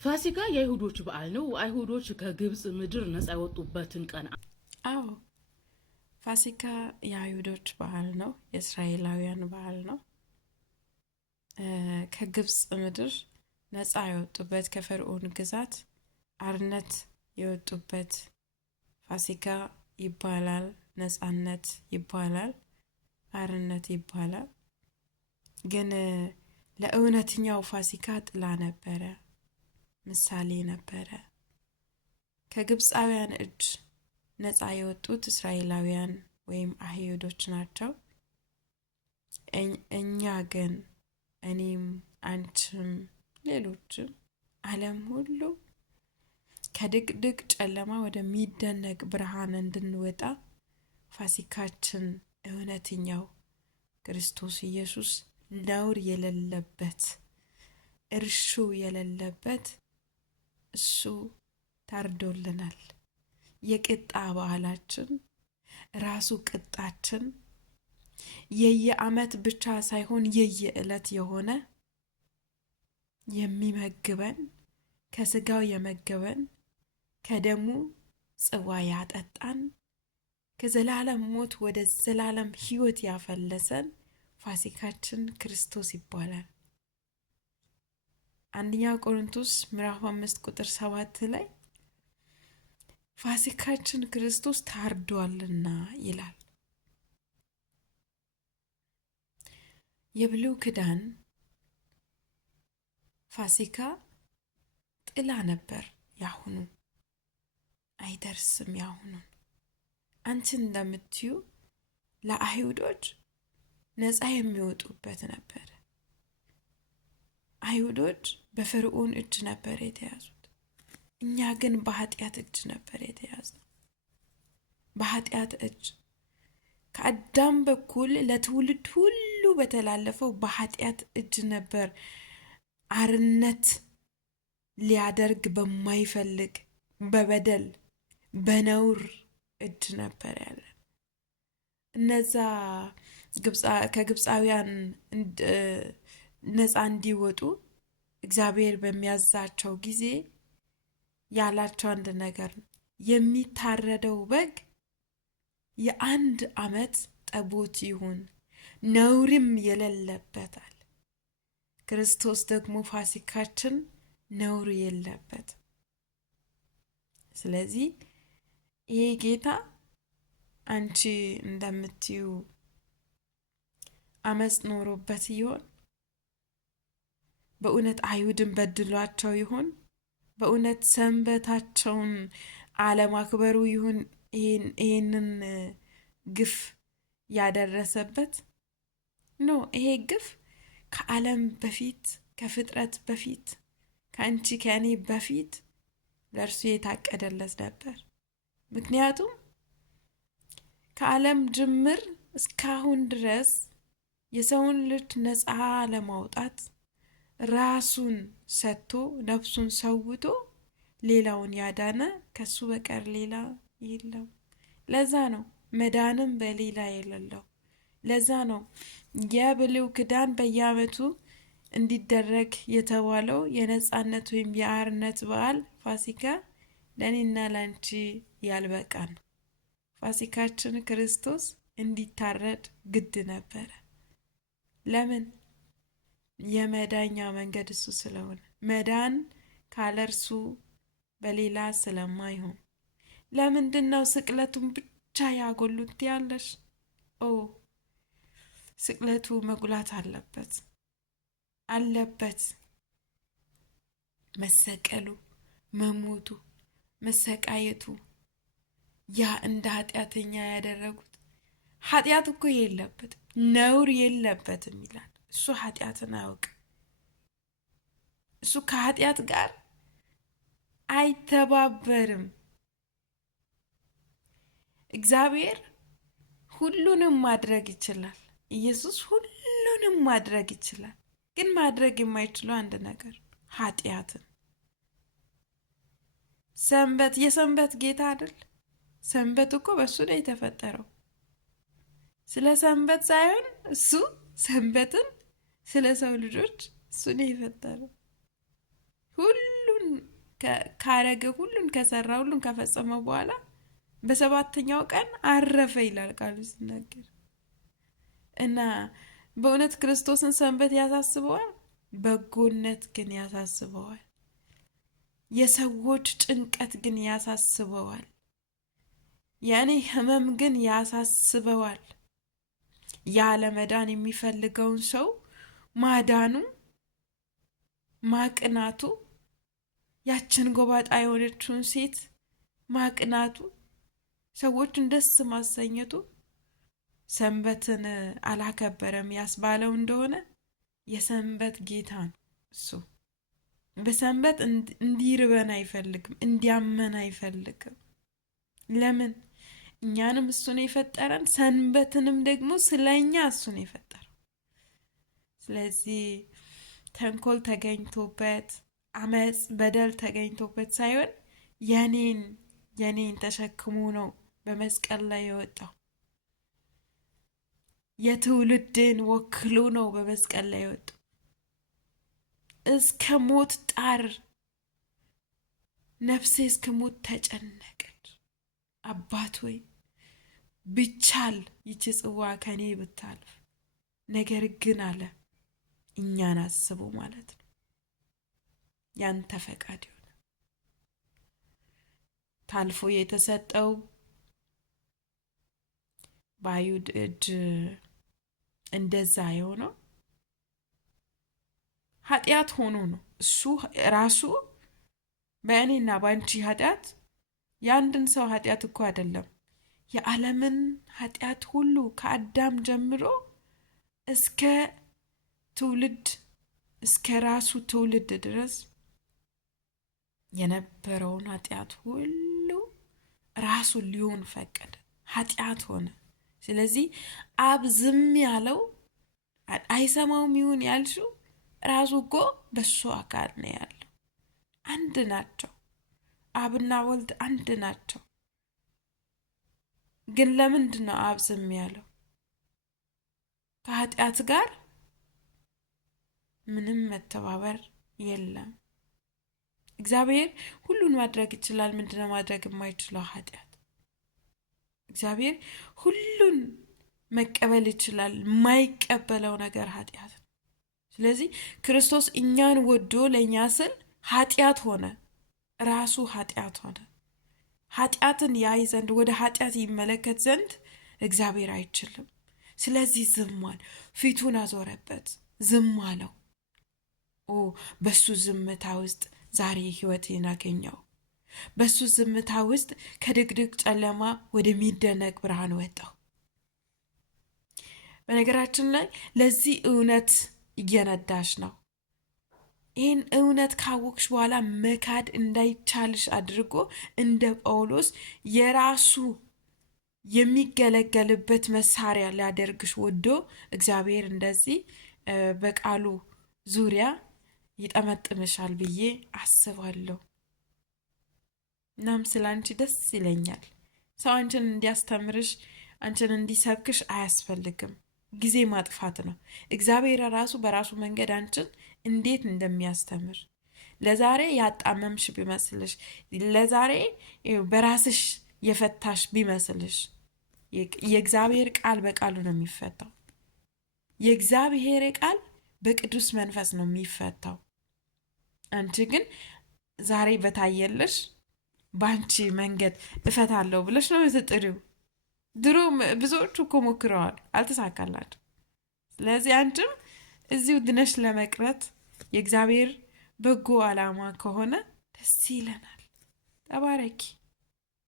ፋሲካ የይሁዶች በዓል ነው። አይሁዶች ከግብጽ ምድር ነፃ ያወጡበትን ቀን። አዎ ፋሲካ የአይሁዶች በዓል ነው፣ የእስራኤላውያን በዓል ነው። ከግብጽ ምድር ነፃ የወጡበት ከፈርዖን ግዛት አርነት የወጡበት ፋሲካ ይባላል። ነፃነት ይባላል፣ አርነት ይባላል። ግን ለእውነተኛው ፋሲካ ጥላ ነበረ፣ ምሳሌ ነበረ። ከግብፃውያን እጅ ነፃ የወጡት እስራኤላውያን ወይም አይሁዶች ናቸው። እኛ ግን እኔም አንቺም ሌሎችም ዓለም ሁሉ ከድቅድቅ ጨለማ ወደሚደነቅ ብርሃን እንድንወጣ ፋሲካችን እውነተኛው ክርስቶስ ኢየሱስ ነውር የሌለበት እርሾ የሌለበት እሱ ታርዶልናል። የቅጣ በዓላችን ራሱ ቅጣችን የየዓመት ብቻ ሳይሆን የየዕለት የሆነ የሚመግበን ከስጋው የመገበን ከደሙ ጽዋ ያጠጣን ከዘላለም ሞት ወደ ዘላለም ሕይወት ያፈለሰን ፋሲካችን ክርስቶስ ይባላል። አንደኛ ቆሮንቶስ ምዕራፍ 5 ቁጥር 7 ላይ ፋሲካችን ክርስቶስ ታርዷልና ይላል። የብሉይ ኪዳን ፋሲካ ጥላ ነበር፣ ያሁኑ አይደርስም። ያሁኑን አንቺ እንደምትዩ ለአይሁዶች ነፃ የሚወጡበት ነበር። አይሁዶች በፈርዖን እጅ ነበር የተያዙት፣ እኛ ግን በኃጢአት እጅ ነበር የተያዝነው። በኃጢአት እጅ ከአዳም በኩል ለትውልድ ሁሉ በተላለፈው በኃጢአት እጅ ነበር አርነት ሊያደርግ በማይፈልግ በበደል በነውር እጅ ነበር ያለን። እነዛ ከግብፃውያን ነፃ እንዲወጡ እግዚአብሔር በሚያዛቸው ጊዜ ያላቸው አንድ ነገር ነው። የሚታረደው በግ የ1 ዓመት ጠቦት ይሁን፣ ነውርም የሌለበታል። ክርስቶስ ደግሞ ፋሲካችን ነውር የለበት። ስለዚህ ይሄ ጌታ አንቺ እንደምትዩ አመፅ ኖሮበት ይሆን? በእውነት አይሁድን በድሏቸው ይሆን? በእውነት ሰንበታቸውን አለማክበሩ ይሁን ይሄንን ግፍ ያደረሰበት? ኖ፣ ይሄ ግፍ ከዓለም በፊት ከፍጥረት በፊት ከአንቺ ከእኔ በፊት ለእርሱ የታቀደለት ነበር። ምክንያቱም ከዓለም ጅምር እስካሁን ድረስ የሰውን ልጅ ነፃ ለማውጣት ራሱን ሰጥቶ ነፍሱን ሰውቶ ሌላውን ያዳነ ከሱ በቀር ሌላ የለም። ለዛ ነው መዳንም በሌላ የሌለው። ለዛ ነው የብሉይ ኪዳን በየዓመቱ እንዲደረግ የተባለው የነፃነት ወይም የአርነት በዓል ፋሲካ ለእኔና ላንቺ ያልበቃን። ፋሲካችን ክርስቶስ እንዲታረድ ግድ ነበረ። ለምን? የመዳኛ መንገድ እሱ ስለሆነ፣ መዳን ካለ እርሱ በሌላ ስለማይሆን። ለምንድን ነው ስቅለቱን ብቻ ያጎሉት ያለሽ? ስቅለቱ መጉላት አለበት። መሰቀሉ፣ መሞቱ፣ መሰቃየቱ ያ እንደ ኃጢአተኛ ያደረጉት። ኃጢአት እኮ የለበትም፣ ነውር የለበትም ይላል። እሱ ኃጢአትን አያውቅም። እሱ ከኃጢአት ጋር አይተባበርም። እግዚአብሔር ሁሉንም ማድረግ ይችላል። ኢየሱስ ሁሉንም ማድረግ ይችላል። ግን ማድረግ የማይችለው አንድ ነገር ኃጢአትን። ሰንበት የሰንበት ጌታ አይደል? ሰንበት እኮ በእሱ ላይ የተፈጠረው። ስለ ሰንበት ሳይሆን እሱ ሰንበትን ስለ ሰው ልጆች እሱ ነው የፈጠረው። ሁሉን ካረገ ሁሉን ከሰራ ሁሉን ከፈጸመ በኋላ በሰባተኛው ቀን አረፈ ይላል ቃሉ ሲናገር። እና በእውነት ክርስቶስን ሰንበት ያሳስበዋል፣ በጎነት ግን ያሳስበዋል። የሰዎች ጭንቀት ግን ያሳስበዋል። ያኔ ህመም ግን ያሳስበዋል። ያለ መዳን የሚፈልገውን ሰው ማዳኑ፣ ማቅናቱ፣ ያችን ጎባጣ የሆነችውን ሴት ማቅናቱ፣ ሰዎችን ደስ ማሰኘቱ ሰንበትን አላከበረም ያስባለው እንደሆነ የሰንበት ጌታ ነው እሱ። በሰንበት እንዲርበን አይፈልግም፣ እንዲያመን አይፈልግም። ለምን? እኛንም እሱን የፈጠረን፣ ሰንበትንም ደግሞ ስለኛ እሱን የፈጠረው። ስለዚህ ተንኮል ተገኝቶበት፣ አመፅ፣ በደል ተገኝቶበት ሳይሆን የኔን ተሸክሞ ነው በመስቀል ላይ የወጣው። የትውልድን ወክሎ ነው በመስቀል ላይ የወጣው። እስከ ሞት ጣር ነፍሴ እስከ ሞት ተጨነቀች። አባት ሆይ ብቻል ይቺ ጽዋ ከኔ ብታልፍ፣ ነገር ግን አለ እኛን አስቡ ማለት ነው። ያንተ ፈቃድ ይሁን። ታልፎ የተሰጠው በአይሁድ እጅ እንደዛ የሆነው ኃጢአት ሆኖ ነው። እሱ ራሱ በእኔና በአንቺ ኃጢአት፣ የአንድን ሰው ኃጢአት እኮ አይደለም፣ የዓለምን ኃጢአት ሁሉ ከአዳም ጀምሮ እስከ ትውልድ እስከ ራሱ ትውልድ ድረስ የነበረውን ኃጢአት ሁሉ ራሱ ሊሆን ፈቀደ። ኃጢአት ሆነ። ስለዚህ አብ ዝም ያለው አይሰማውም ይሁን ያልሽው ራሱ እኮ በሱ አካል ነው ያለው። አንድ ናቸው። አብና ወልድ አንድ ናቸው። ግን ለምንድን ነው አብ ዝም ያለው? ከኃጢአት ጋር ምንም መተባበር የለም። እግዚአብሔር ሁሉን ማድረግ ይችላል። ምንድነው ማድረግ የማይችለው? ኃጢአት። እግዚአብሔር ሁሉን መቀበል ይችላል። የማይቀበለው ነገር ኃጢአት ነው። ስለዚህ ክርስቶስ እኛን ወዶ ለእኛ ስል ኃጢአት ሆነ። ራሱ ኃጢአት ሆነ። ኃጢአትን ያይ ዘንድ፣ ወደ ኃጢአት ይመለከት ዘንድ እግዚአብሔር አይችልም። ስለዚህ ዝም አለ። ፊቱን አዞረበት፣ ዝም አለው። በሱ ዝምታ ውስጥ ዛሬ ህይወቴን አገኘው። በሱ ዝምታ ውስጥ ከድቅድቅ ጨለማ ወደሚደነቅ ብርሃን ወጣው። በነገራችን ላይ ለዚህ እውነት እየነዳሽ ነው። ይህን እውነት ካወቅሽ በኋላ መካድ እንዳይቻልሽ አድርጎ እንደ ጳውሎስ የራሱ የሚገለገልበት መሳሪያ ሊያደርግሽ ወዶ እግዚአብሔር እንደዚህ በቃሉ ዙሪያ ይጠመጥምሻል ብዬ አስባለሁ። እናም ስለ አንቺ ደስ ይለኛል። ሰው አንቺን እንዲያስተምርሽ፣ አንቺን እንዲሰብክሽ አያስፈልግም። ጊዜ ማጥፋት ነው። እግዚአብሔር ራሱ በራሱ መንገድ አንቺን እንዴት እንደሚያስተምር፣ ለዛሬ ያጣመምሽ ቢመስልሽ፣ ለዛሬ በራስሽ የፈታሽ ቢመስልሽ፣ የእግዚአብሔር ቃል በቃሉ ነው የሚፈታው። የእግዚአብሔር ቃል በቅዱስ መንፈስ ነው የሚፈታው። አንቺ ግን ዛሬ በታየልሽ በአንቺ መንገድ እፈታለሁ ብለሽ ነው የምትጥሪው። ድሮ ብዙዎቹ እኮ ሞክረዋል፣ አልተሳካላቸው። ስለዚህ አንቺም እዚሁ ድነሽ ለመቅረት የእግዚአብሔር በጎ ዓላማ ከሆነ ደስ ይለናል። ተባረኪ።